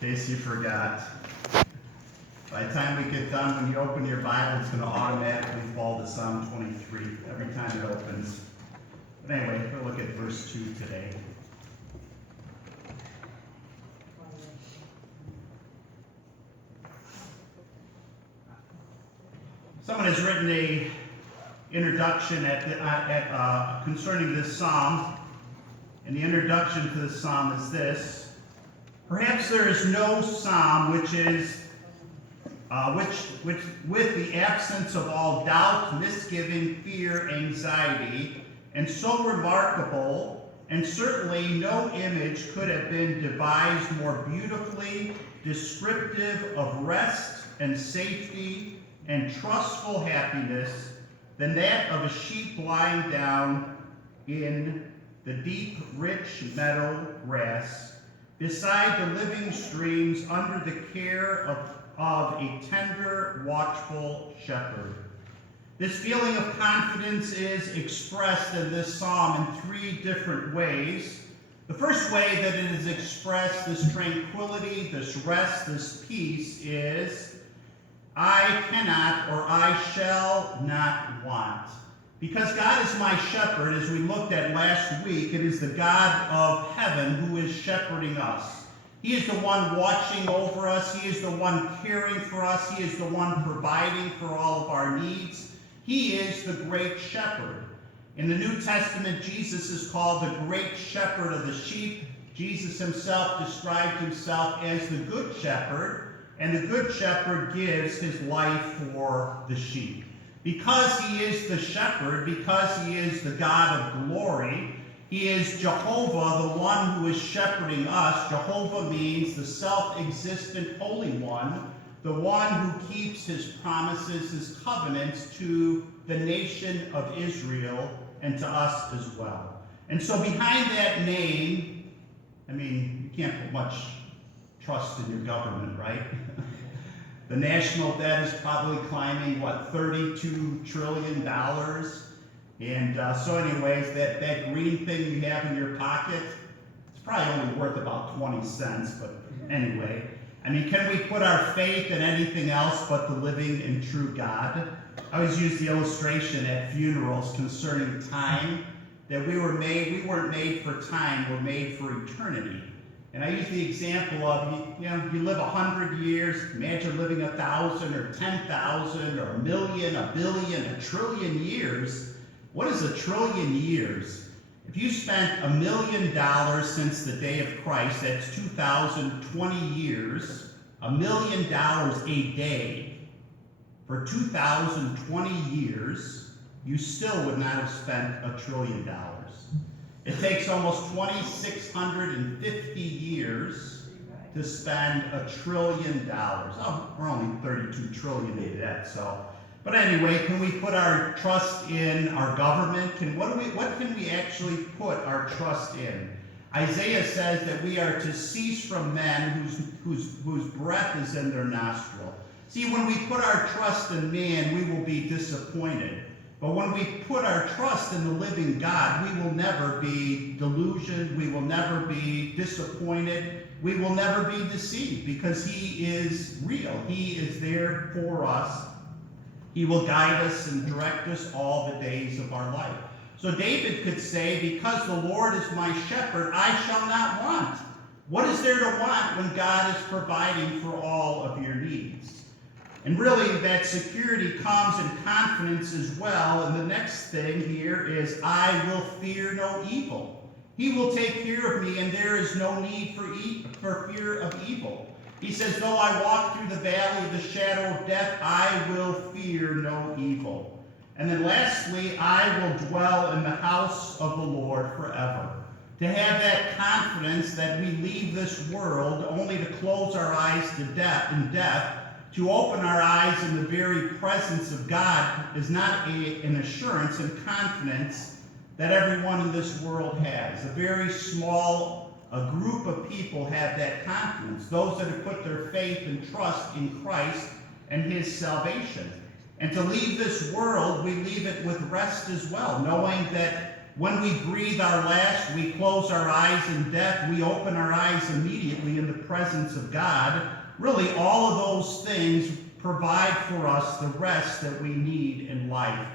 In case you forgot. By the time we get done, when you open your Bible, it's going to automatically fall to Psalm 23 every time it opens. But anyway, we'll look at verse 2 today. Someone has written a introduction concerning this psalm, and the introduction to the psalm is this: perhaps there is no psalm which with the absence of all doubt, misgiving, fear, anxiety, and so remarkable, and certainly no image could have been devised more beautifully descriptive of rest and safety and trustful happiness than that of a sheep lying down in the deep, rich meadow grass, beside the living streams, under the care of a tender, watchful shepherd. This feeling of confidence is expressed in this psalm in three different ways. The first way that it is expressed, this tranquility, this rest, this peace, is I cannot or I shall not want. Because God is my shepherd, as we looked at last week, it is the God of heaven who is shepherding us. He is the one watching over us. He is the one caring for us. He is the one providing for all of our needs. He is the great shepherd. In the New Testament, Jesus is called the great shepherd of the sheep. Jesus himself described himself as the good shepherd. And the good shepherd gives his life for the sheep. Because he is the shepherd, because he is the God of glory, he is Jehovah, the one who is shepherding us. Jehovah means the self-existent Holy One, the one who keeps his promises, his covenants to the nation of Israel and to us as well. And so behind that name, you can't put much trust in your government, right? The national debt is probably climbing, $32 trillion? And so anyways, that green thing you have in your pocket, it's probably only worth about 20 cents, but anyway. Can we put our faith in anything else but the living and true God? I always use the illustration at funerals concerning time, that we weren't made for time, we're made for eternity. And I use the example of, you live 100 years, imagine living 1,000 or 10,000 or a million, a billion, a trillion years. What is a trillion years? If you spent $1 million since the day of Christ, that's 2,020 years, $1 million a day for 2,020 years, you still would not have spent $1 trillion. It takes almost 2,650 years to spend $1 trillion. Oh, we're only 32 trillion in debt, so. But anyway, can we put our trust in our government? What can we actually put our trust in? Isaiah says that we are to cease from men whose breath is in their nostril. See, when we put our trust in man, we will be disappointed. But when we put our trust in the living God, we will never be delusioned, we will never be disappointed, we will never be deceived, because he is real. He is there for us. He will guide us and direct us all the days of our life. So David could say, because the Lord is my shepherd, I shall not want. What is there to want when God is providing for all of your needs? And really, that security comes in confidence as well. And the next thing here is, I will fear no evil. He will take care of me, and there is no need for fear of evil. He says, though I walk through the valley of the shadow of death, I will fear no evil. And then lastly, I will dwell in the house of the Lord forever. To have that confidence that we leave this world only to close our eyes to death, to open our eyes in the very presence of God, is not an assurance and confidence that everyone in this world has. A very small group of people have that confidence, those that have put their faith and trust in Christ and his salvation. And to leave this world, we leave it with rest as well, knowing that when we breathe our last, we close our eyes in death, we open our eyes immediately in the the presence of God, really all of those things provide for us the rest that we need in life.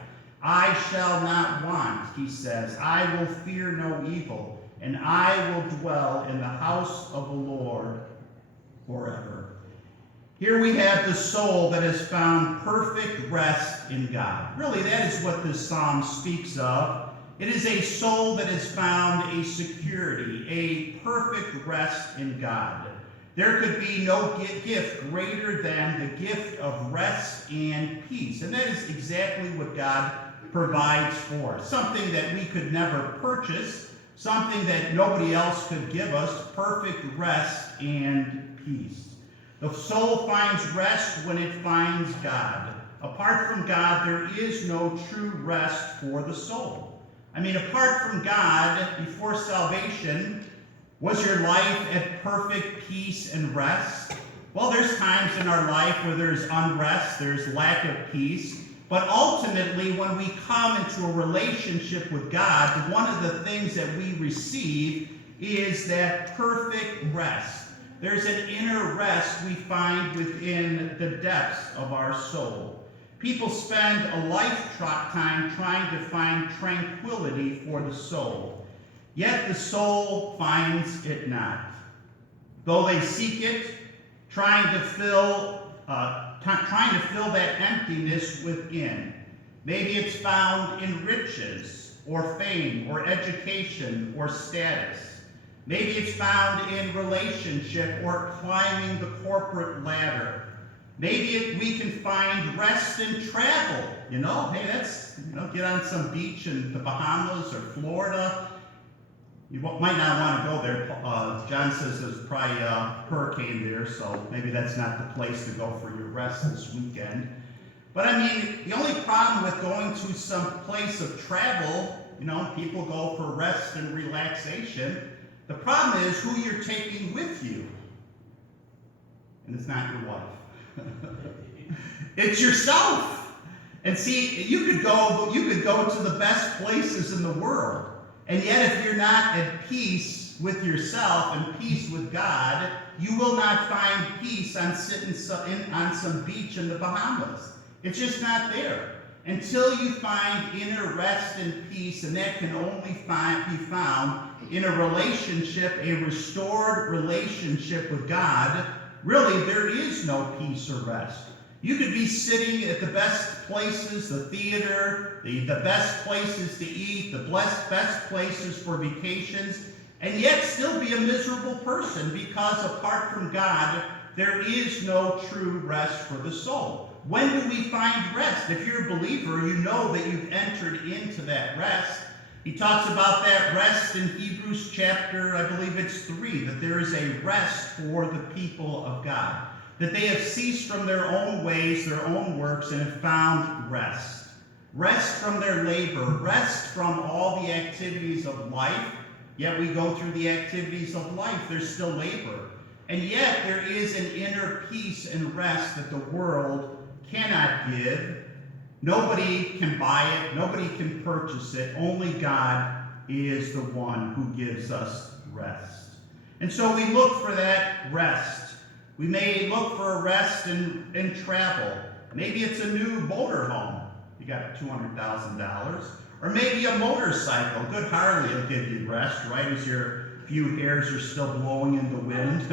I shall not want, he says. I will fear no evil, and I will dwell in the house of the Lord forever. Here we have the soul that has found perfect rest in God. Really, that is what this psalm speaks of. It is a soul that has found a security, a perfect rest in God. There could be no gift greater than the gift of rest and peace. And that is exactly what God provides for us. Something that we could never purchase, something that nobody else could give us, perfect rest and peace. The soul finds rest when it finds God. Apart from God, there is no true rest for the soul. I mean, apart from God, before salvation, was your life at perfect peace and rest? Well, there's times in our life where there's unrest, there's lack of peace, but ultimately, when we come into a relationship with God, one of the things that we receive is that perfect rest. There's an inner rest we find within the depths of our soul. People spend a lifetime trying to find tranquility for the soul, yet the soul finds it not. Though they seek it, trying to fill that emptiness within. Maybe it's found in riches, or fame, or education, or status. Maybe it's found in relationship or climbing the corporate ladder. Maybe we can find rest in travel. Hey, that's, get on some beach in the Bahamas or Florida. You might not want to go there. John says there's probably a hurricane there, so maybe that's not the place to go for your rest this weekend. But I mean, the only problem with going to some place of travel, people go for rest and relaxation. The problem is who you're taking with you. And it's not your wife. It's yourself. And see, you could go to the best places in the world. And yet if you're not at peace with yourself and peace with God, you will not find peace on sitting on some beach in the Bahamas. It's just not there. Until you find inner rest and peace, and that can only be found in a relationship, a restored relationship with God, really there is no peace or rest. You could be sitting at the best places, the theater, the best places to eat, the best places for vacations, and yet still be a miserable person because apart from God, there is no true rest for the soul. When do we find rest? If you're a believer, you know that you've entered into that rest. He talks about that rest in Hebrews chapter, I believe it's 3, that there is a rest for the people of God. That they have ceased from their own ways, their own works, and have found rest. Rest from their labor, rest from all the activities of life. Yet we go through the activities of life, there's still labor. And yet there is an inner peace and rest that the world cannot give. Nobody can buy it, nobody can purchase it. Only God is the one who gives us rest. And so we look for that rest. We may look for a rest in travel. Maybe it's a new motor home. You got $200,000. Or maybe a motorcycle. A good Harley will give you rest, right? As your few hairs are still blowing in the wind.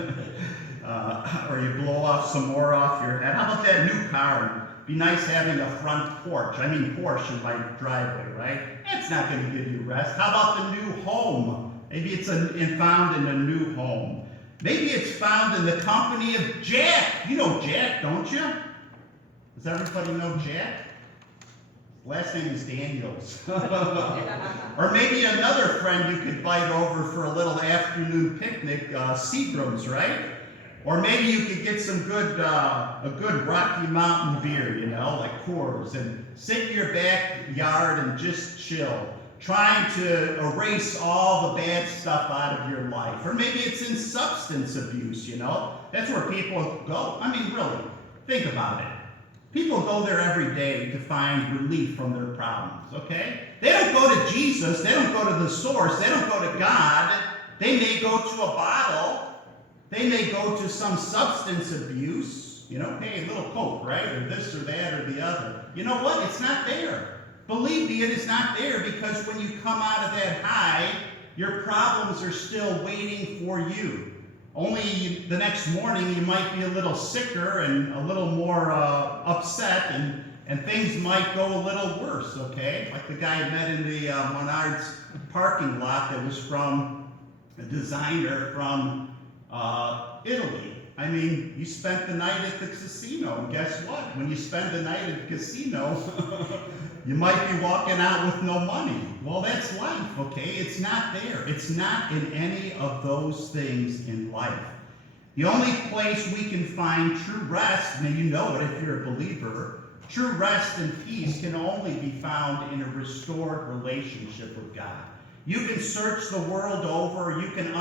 Or you blow off some more off your head. How about that new car? It'd be nice having a front porch. I mean Porsche in my driveway, right? That's not going to give you rest. How about the new home? Maybe it's found in a new home. Maybe it's found in the company of Jack. You know Jack, don't you? Does everybody know Jack? Last name is Daniels. Or maybe another friend you could invite over for a little afternoon picnic, Seagram's, right? Or maybe you could get some a good Rocky Mountain beer, like Coors, and sit in your backyard and just chill, trying to erase all the bad stuff out of your life. Or maybe it's in substance abuse, That's where people go. I mean, really, think about it. People go there every day to find relief from their problems, okay? They don't go to Jesus. They don't go to the source. They don't go to God. They may go to a bottle, They may go to some substance abuse, hey, a little coke, right? Or this or that or the other. You know what? It's not there. Believe me, it is not there, because when you come out of that high, your problems are still waiting for you. Only the next morning you might be a little sicker and a little more upset, and things might go a little worse, okay? Like the guy I met in the Menards parking lot that was from a designer from Italy. I mean, you spent the night at the casino, and guess what? When you spend the night at the casino, you might be walking out with no money. Well, that's life, okay? It's not there. It's not in any of those things in life. The only place we can find true rest, and you know it if you're a believer, true rest and peace can only be found in a restored relationship with God. You can search the world over. You can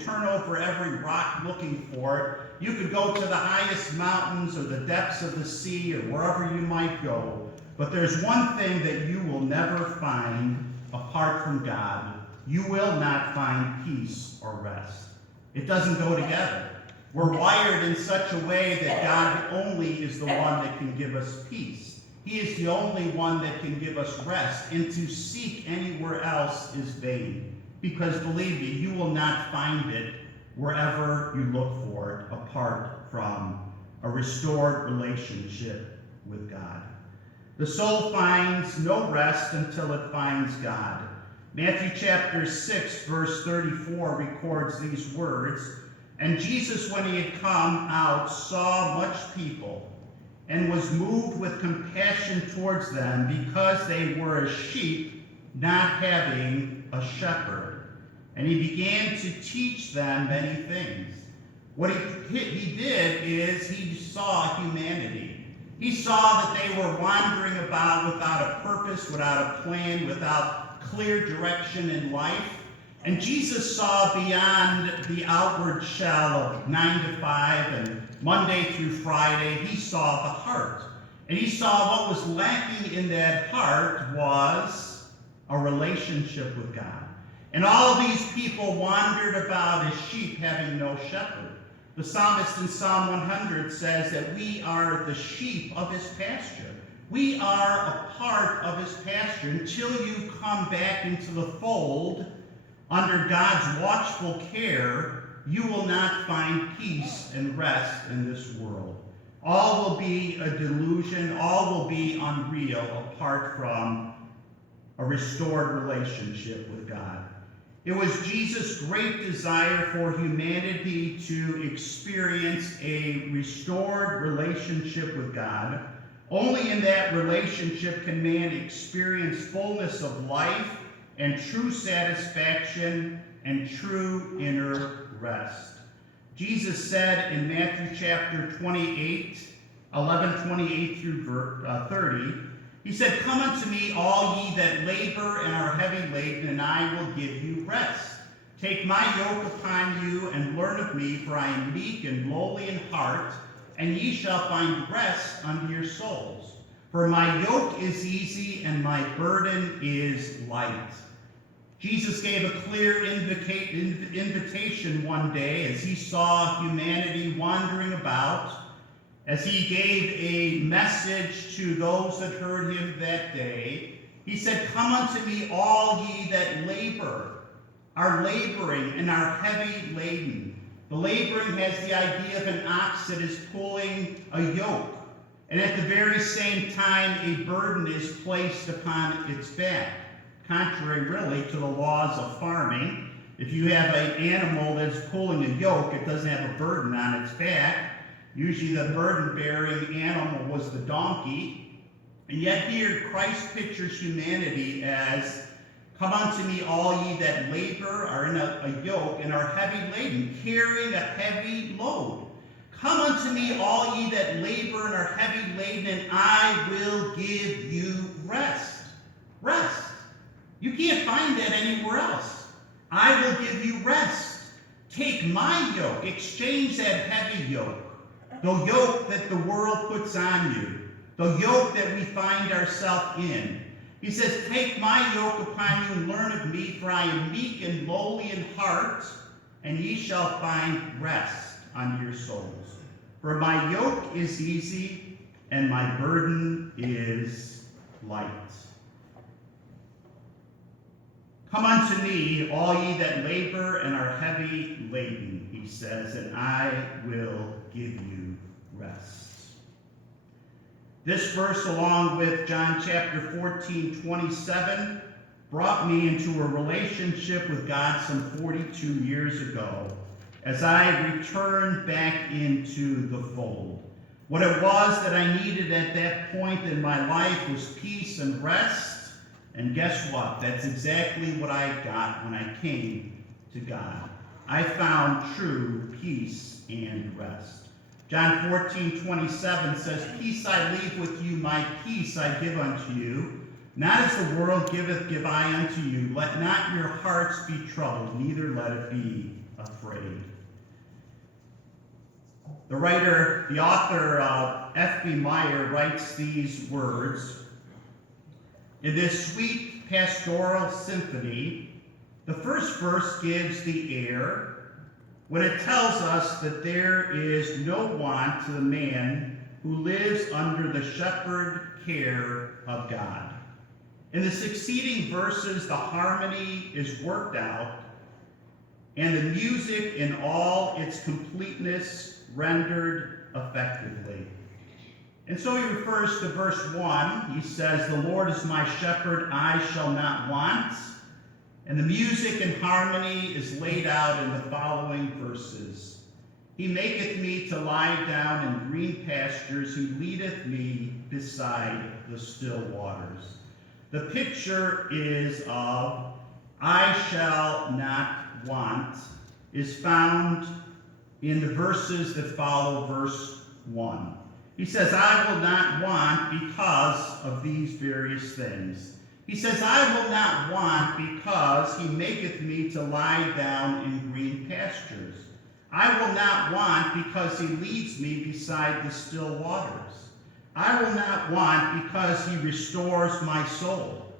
turn over every rock looking for it. You could go to the highest mountains or the depths of the sea or wherever you might go. But there's one thing that you will never find apart from God. You will not find peace or rest. It doesn't go together. We're wired in such a way that God only is the one that can give us peace. He is the only one that can give us rest, and to seek anywhere else is vain. Because believe me, you will not find it wherever you look for it apart from a restored relationship with God. The soul finds no rest until it finds God. Matthew chapter 6, verse 34 records these words, "And Jesus, when he had come out, saw much people, and was moved with compassion towards them, because they were as sheep not having a shepherd. And he began to teach them many things." What he did is he saw humanity. He saw that they were wandering about without a purpose, without a plan, without clear direction in life. And Jesus saw beyond the outward shell of 9 to 5 and Monday through Friday. He saw the heart. And he saw what was lacking in that heart was a relationship with God. And all of these people wandered about as sheep having no shepherd. The psalmist in Psalm 100 says that we are the sheep of his pasture. We are a part of his pasture until you come back into the fold under God's watchful care. You will not find peace and rest in this world. All will be a delusion, all will be unreal apart from a restored relationship with God. It was Jesus' great desire for humanity to experience a restored relationship with God. Only in that relationship can man experience fullness of life and true satisfaction and true inner rest. Jesus said in Matthew chapter 28, 11:28 through 30, he said, "Come unto me, all ye that labor and are heavy laden, and I will give you rest. Take my yoke upon you and learn of me, for I am meek and lowly in heart, and ye shall find rest unto your souls. For my yoke is easy and my burden is light." Jesus gave a clear invitation one day as he saw humanity wandering about, as he gave a message to those that heard him that day. He said, "Come unto me, all ye that are laboring and are heavy laden." The laboring has the idea of an ox that is pulling a yoke, and at the very same time a burden is placed upon its back. Contrary really to the laws of farming, if you have an animal that's pulling a yoke, it doesn't have a burden on its back. Usually the burden-bearing animal was the donkey. And yet here Christ pictures humanity as, "Come unto me, all ye that labor, are in a yoke, and are heavy laden," carrying a heavy load. "Come unto me, all ye that labor and are heavy laden, and I will give you rest." Rest. You can't find that anywhere else. I will give you rest. Take my yoke. Exchange that heavy yoke. The yoke that the world puts on you. The yoke that we find ourselves in. He says, "Take my yoke upon you and learn of me, for I am meek and lowly in heart, and ye shall find rest unto your souls. For my yoke is easy, and my burden is light. Come unto me, all ye that labor and are heavy laden, he says, and I will give you rest. This verse, along with John chapter 14:27, brought me into a relationship with God some 42 years ago as I returned back into the fold. What it was that I needed at that point in my life was peace and rest. And guess what? That's exactly what I got when I came to God. I found true peace and rest. John 14:27 says, Peace I leave with you, my peace I give unto you. Not as the world giveth, give I unto you. Let not your hearts be troubled, neither let it be afraid. The author F.B. Meyer writes these words. In this sweet pastoral symphony, the first verse gives the air when it tells us that there is no want to the man who lives under the shepherd care of God. In the succeeding verses, the harmony is worked out, and the music in all its completeness rendered effectively. And so he refers to verse 1. He says, The Lord is my shepherd, I shall not want. And the music and harmony is laid out in the following verses. He maketh me to lie down in green pastures. He leadeth me beside the still waters. The picture is of I shall not want is found in the verses that follow verse 1. He says, I will not want because of these various things. He says, I will not want because he maketh me to lie down in green pastures. I will not want because he leads me beside the still waters. I will not want because he restores my soul.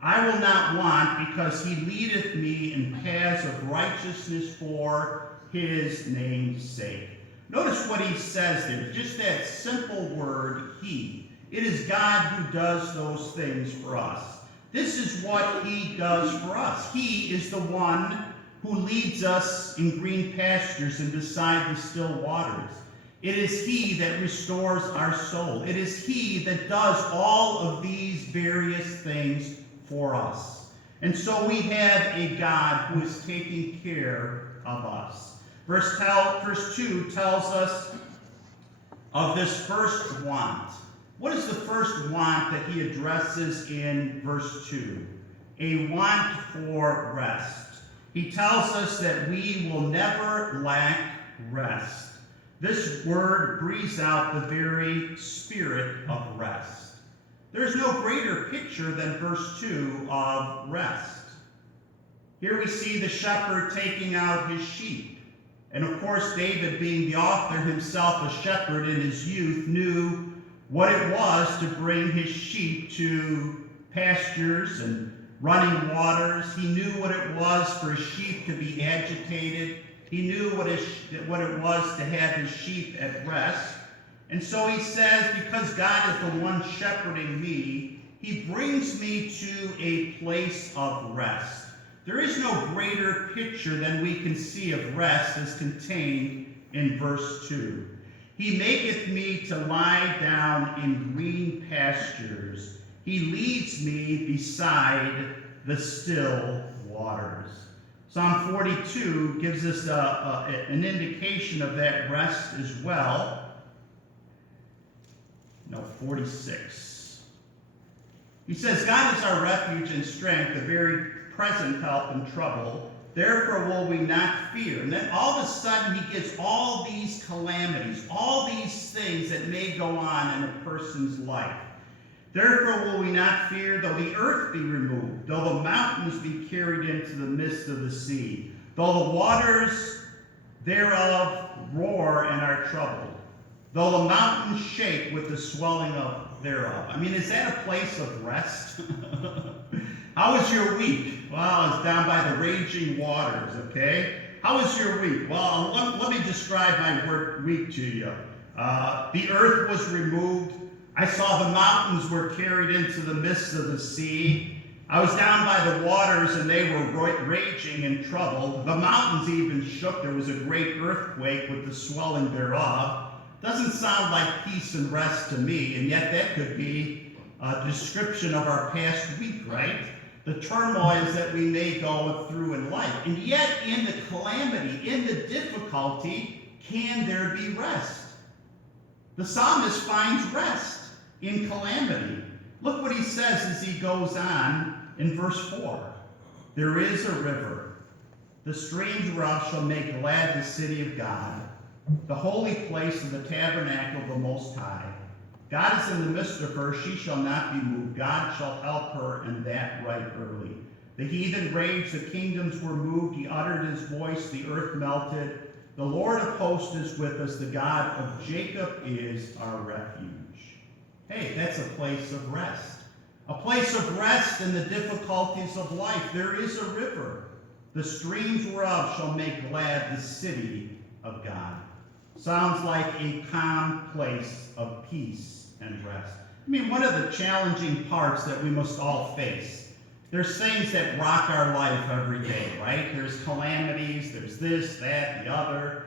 I will not want because he leadeth me in paths of righteousness for his name's sake. Notice what he says there, just that simple word, he. It is God who does those things for us. This is what he does for us. He is the one who leads us in green pastures and beside the still waters. It is he that restores our soul. It is he that does all of these various things for us. And so we have a God who is taking care of us. Verse 2 tells us of this first want. What is the first want that he addresses in verse 2? A want for rest. He tells us that we will never lack rest. This word breathes out the very spirit of rest. There is no greater picture than verse 2 of rest. Here we see the shepherd taking out his sheep. And of course, David, being the author himself a shepherd in his youth, knew what it was to bring his sheep to pastures and running waters. He knew what it was for a sheep to be agitated. He knew what it was to have his sheep at rest. And so he says, because God is the one shepherding me, he brings me to a place of rest. There is no greater picture than we can see of rest as contained in verse 2. He maketh me to lie down in green pastures. He leads me beside the still waters. Psalm 42 gives us an indication of that rest as well. No, 46. He says, God is our refuge and strength, a very present help in trouble. Therefore will we not fear. And then all of a sudden he gives all these calamities, all these things that may go on in a person's life. Therefore will we not fear, though the earth be removed, though the mountains be carried into the midst of the sea, though the waters thereof roar and are troubled, though the mountains shake with the swelling thereof. I mean, is that a place of rest? How was your week? Well, I was down by the raging waters, okay? How was your week? Well, let me describe my week to you. The earth was removed. I saw the mountains were carried into the midst of the sea. I was down by the waters, and they were raging and troubled. The mountains even shook. There was a great earthquake with the swelling thereof. Doesn't sound like peace and rest to me, and yet that could be a description of our past week, right? The turmoils that we may go through in life. And yet, in the calamity, in the difficulty, can there be rest? The psalmist finds rest in calamity. Look what he says as he goes on in verse 4. There is a river. The streams whereof shall make glad the city of God, the holy place of the tabernacle of the Most High. God is in the midst of her, she shall not be moved. God shall help her, and that right early. The heathen raged, the kingdoms were moved. He uttered his voice, the earth melted. The Lord of hosts is with us. The God of Jacob is our refuge. Hey, that's a place of rest. A place of rest in the difficulties of life. There is a river. The streams whereof shall make glad the city of God. Sounds like a calm place of peace and rest. I mean, one of the challenging parts that we must all face, there's things that rock our life every day, right? There's calamities, there's this, that, the other,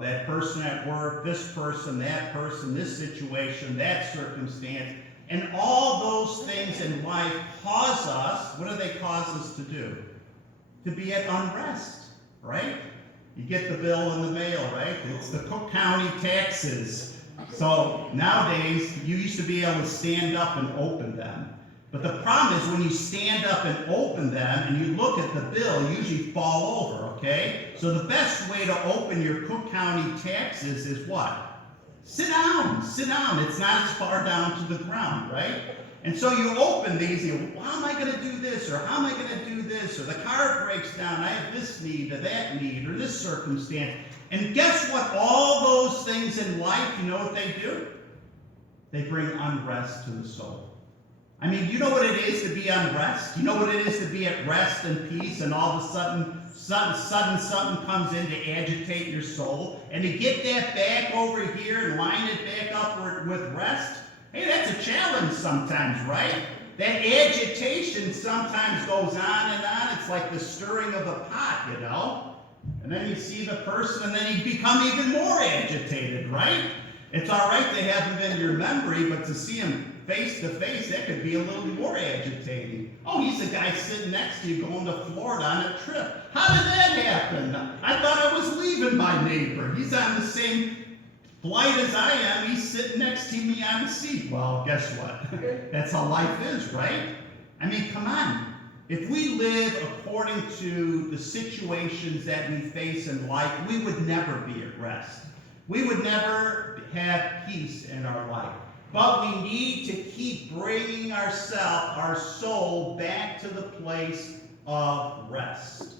that person at work, this person, this situation, that circumstance. And all those things in life cause us, what do they cause us to do? To be at unrest, right? You get the bill in the mail, right? It's the Cook County taxes. So nowadays, you used to be able to stand up and open them. But the problem is when you stand up and open them and you look at the bill, you usually fall over, okay? So the best way to open your Cook County taxes is what? Sit down, sit down. It's not as far down to the ground, right? And so you open these, and you go, how am I going to do this? Or how am I going to do this? Or the car breaks down, I have this need, or that need, or this circumstance. And guess what? All those things in life, you know what they do? They bring unrest to the soul. I mean, you know what it is to be unrest? You know what it is to be at rest and peace, and all of a sudden something comes in to agitate your soul, and to get that back over here and line it back up with rest? Hey, that's a challenge sometimes, right? That agitation sometimes goes on and on. It's like the stirring of a pot, you know? And then you see the person, and then you become even more agitated, right? It's all right to have him in your memory, but to see him face to face, that could be a little more agitating. Oh, he's the guy sitting next to you going to Florida on a trip. How did that happen? I thought I was leaving my neighbor. He's on the same flight as I am. He's sitting next to me on the seat. Well, guess what? That's how life is, right? I mean, come on. If we live according to the situations that we face in life, we would never be at rest. We would never have peace in our life. But we need to keep bringing our soul back to the place of rest.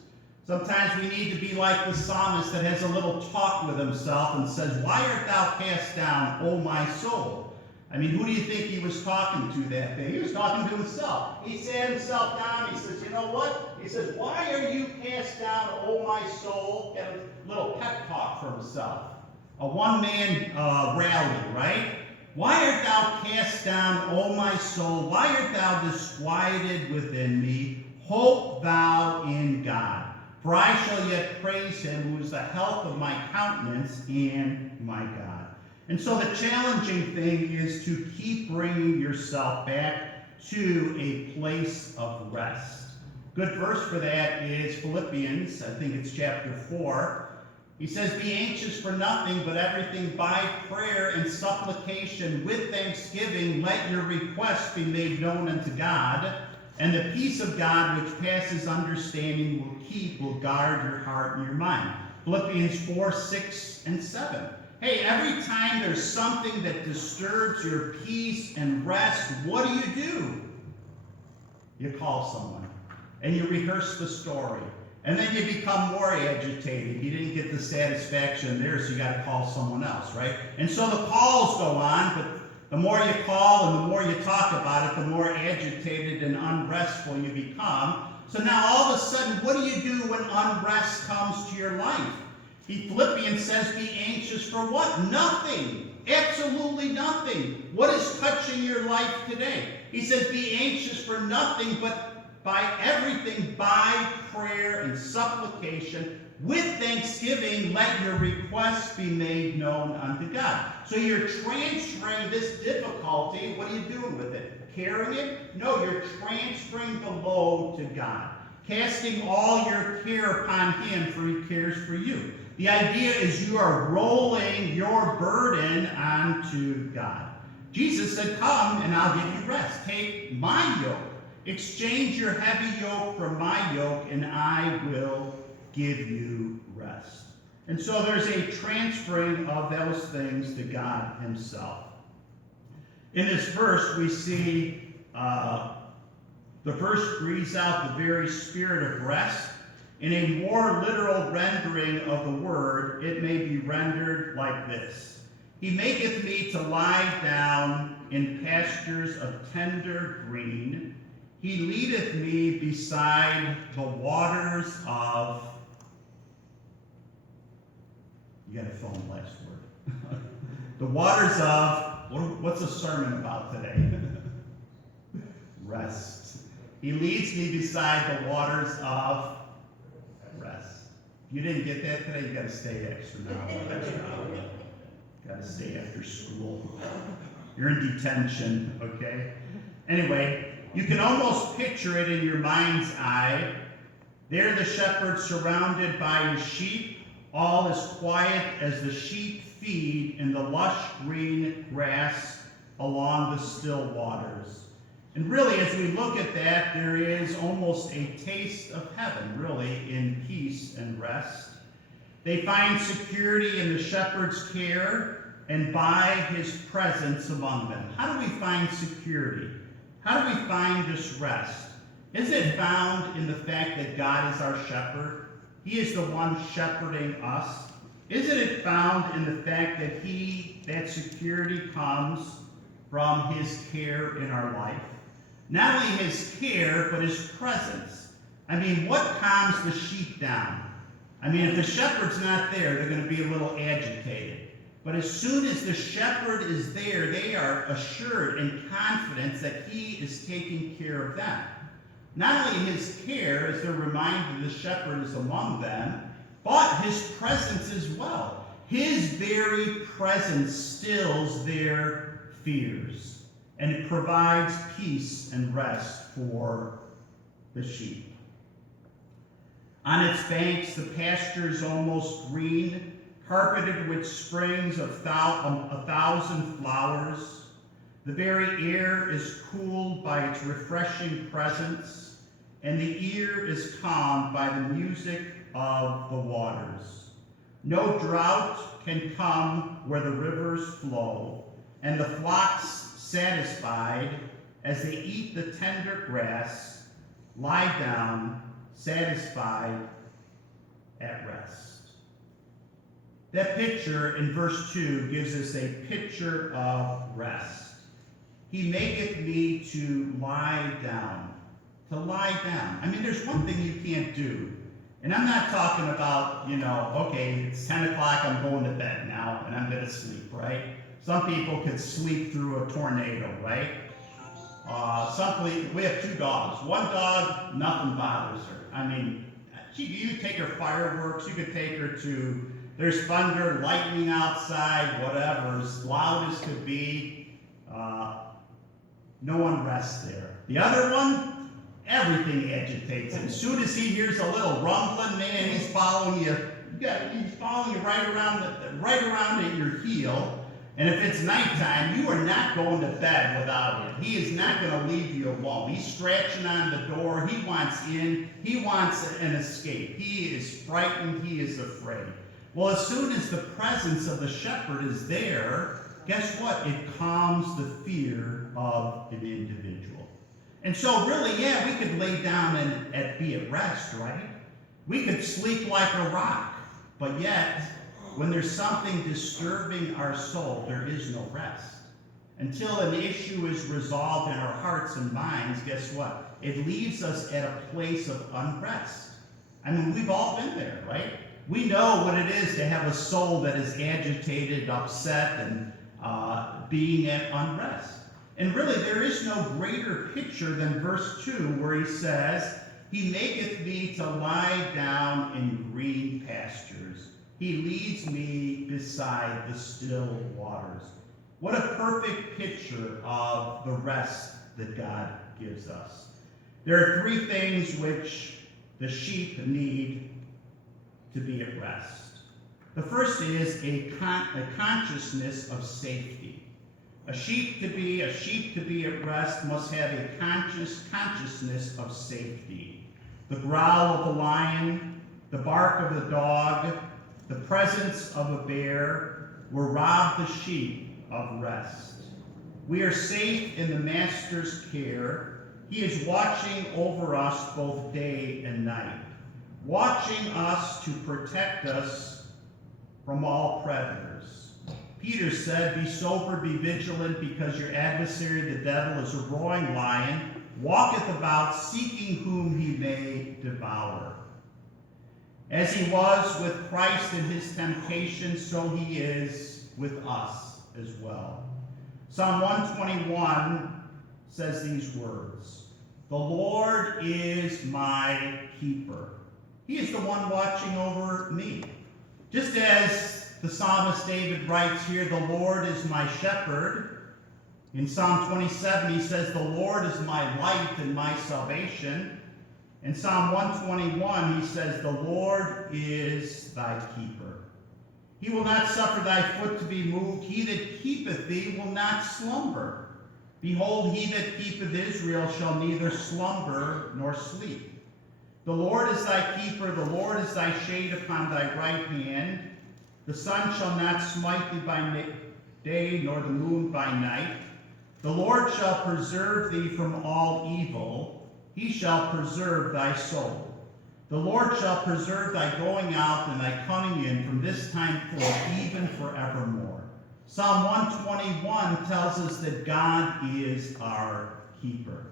Sometimes we need to be like the psalmist that has a little talk with himself and says, why art thou cast down, O my soul? I mean, who do you think he was talking to that day? He was talking to himself. He sat himself down. He says, you know what? He says, why are you cast down, O my soul? Got a little pep talk for himself. A one-man rally, right? Why art thou cast down, O my soul? Why art thou disquieted within me? Hope thou in God. For I shall yet praise him, who is the health of my countenance and my God. And so the challenging thing is to keep bringing yourself back to a place of rest. Good verse for that is Philippians, I think it's chapter 4. He says, be anxious for nothing, but everything by prayer and supplication with thanksgiving, let your requests be made known unto God. And the peace of God, which passes understanding, will guard your heart and your mind. Philippians 4, 6, and 7. Hey, every time there's something that disturbs your peace and rest, what do? You call someone, and you rehearse the story. And then you become more agitated. You didn't get the satisfaction there, so you got to call someone else, right? And so the calls go on, but the more you call and the more you talk about it, the more agitated and unrestful you become. So now all of a sudden, what do you do when unrest comes to your life? Philippians says, be anxious for what? Nothing. Absolutely nothing. What is touching your life today? He says, be anxious for nothing, but by everything, by prayer and supplication, with thanksgiving, let your requests be made known unto God. So you're transferring this difficulty. What are you doing with it? Carrying it? No, you're transferring the load to God. Casting all your care upon him, for he cares for you. The idea is you are rolling your burden onto God. Jesus said, come and I'll give you rest. Take my yoke. Exchange your heavy yoke for my yoke, and I will give you rest. And so there's a transferring of those things to God himself. In this verse, we see the verse breathes out the very spirit of rest. In a more literal rendering of the word, it may be rendered like this. He maketh me to lie down in pastures of tender green. He leadeth me beside the waters of... You got to fill in the last word. The waters of... What's the sermon about today? Rest. He leads me beside the waters of rest. If you didn't get that today, you got to stay extra hour. Got to stay after school. You're in detention, okay? Anyway, you can almost picture it in your mind's eye. There the shepherd surrounded by his sheep, all as quiet as the sheep feed in the lush green grass along the still waters. And really, as we look at that, there is almost a taste of heaven, really, in peace and rest. They find security in the shepherd's care and by his presence among them. How do we find security? How do we find this rest? Is it found in the fact that God is our shepherd? He is the one shepherding us. Isn't it found in the fact that that security comes from his care in our life? Not only his care, but his presence. I mean, what calms the sheep down? I mean, if the shepherd's not there, they're going to be a little agitated. But as soon as the shepherd is there, they are assured and confident that he is taking care of them. Not only his care, as they're reminded the shepherd is among them, but his presence as well. His very presence stills their fears. And it provides peace and rest for the sheep. On its banks, the pasture is almost green, carpeted with springs of 1,000 flowers. The very air is cooled by its refreshing presence, and the ear is calmed by the music of the waters. No drought can come where the rivers flow, and the flocks satisfied as they eat the tender grass, lie down, satisfied at rest. That picture in verse 2 gives us a picture of rest. He maketh me to lie down. To lie down. I mean, there's one thing you can't do. And I'm not talking about, okay, it's 10 o'clock, I'm going to bed now, and I'm going to sleep, right? Some people could sleep through a tornado, right? We have 2 dogs. One dog, nothing bothers her. I mean, you could take her fireworks, you could take her to, there's thunder, lightning outside, whatever, as loud as could be. No one rests there. The other one, everything agitates him. As soon as he hears a little rumbling, man, he's following you. He's following you right around at your heel. And if it's nighttime, you are not going to bed without him. He is not going to leave you alone. He's scratching on the door. He wants in. He wants an escape. He is frightened. He is afraid. Well, as soon as the presence of the shepherd is there, guess what? It calms the fear of an individual. And so really, we could lay down and be at rest, right? We could sleep like a rock. But yet, when there's something disturbing our soul, there is no rest. Until an issue is resolved in our hearts and minds, guess what? it leaves us at a place of unrest. I mean, we've all been there, right? We know what it is to have a soul that is agitated, upset, and being at unrest. And really, there is no greater picture than verse 2, where he says, he maketh me to lie down in green pastures. He leads me beside the still waters. What a perfect picture of the rest that God gives us. There are three things which the sheep need to be at rest. The first is a consciousness of safety. A sheep to be at rest must have a consciousness of safety. The growl of the lion, the bark of the dog, the presence of a bear will rob the sheep of rest. We are safe in the Master's care. He is watching over us both day and night, watching us to protect us from all predators. Peter said, be sober, be vigilant, because your adversary, the devil, is a roaring lion, walketh about, seeking whom he may devour. As he was with Christ in his temptation, so he is with us as well. Psalm 121 says these words, the Lord is my keeper. He is the one watching over me. Just as the psalmist David writes here, the Lord is my shepherd. In Psalm 27, he says, the Lord is my light and my salvation. In Psalm 121, he says, the Lord is thy keeper. He will not suffer thy foot to be moved. He that keepeth thee will not slumber. Behold, he that keepeth Israel shall neither slumber nor sleep. The Lord is thy keeper. The Lord is thy shade upon thy right hand. The sun shall not smite thee by day, nor the moon by night. The Lord shall preserve thee from all evil. He shall preserve thy soul. The Lord shall preserve thy going out and thy coming in from this time forth, even forevermore. Psalm 121 tells us that God is our keeper.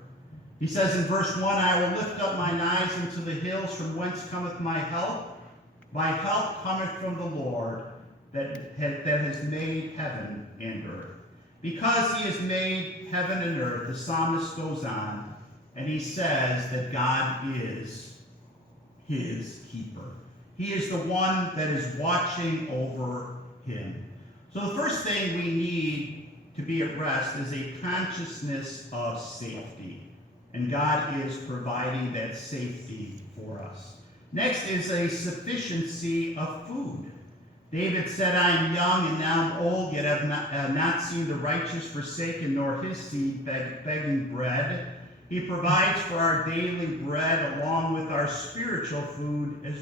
He says in verse 1, I will lift up mine eyes into the hills, from whence cometh my help. My help cometh from the Lord that has made heaven and earth. Because he has made heaven and earth, the psalmist goes on, and he says that God is his keeper. He is the one that is watching over him. So the first thing we need to be at rest is a consciousness of safety. And God is providing that safety for us. Next is a sufficiency of food. David said, I am young and now I'm old, yet have not seen the righteous forsaken, nor his seed begging bread. He provides for our daily bread along with our spiritual food as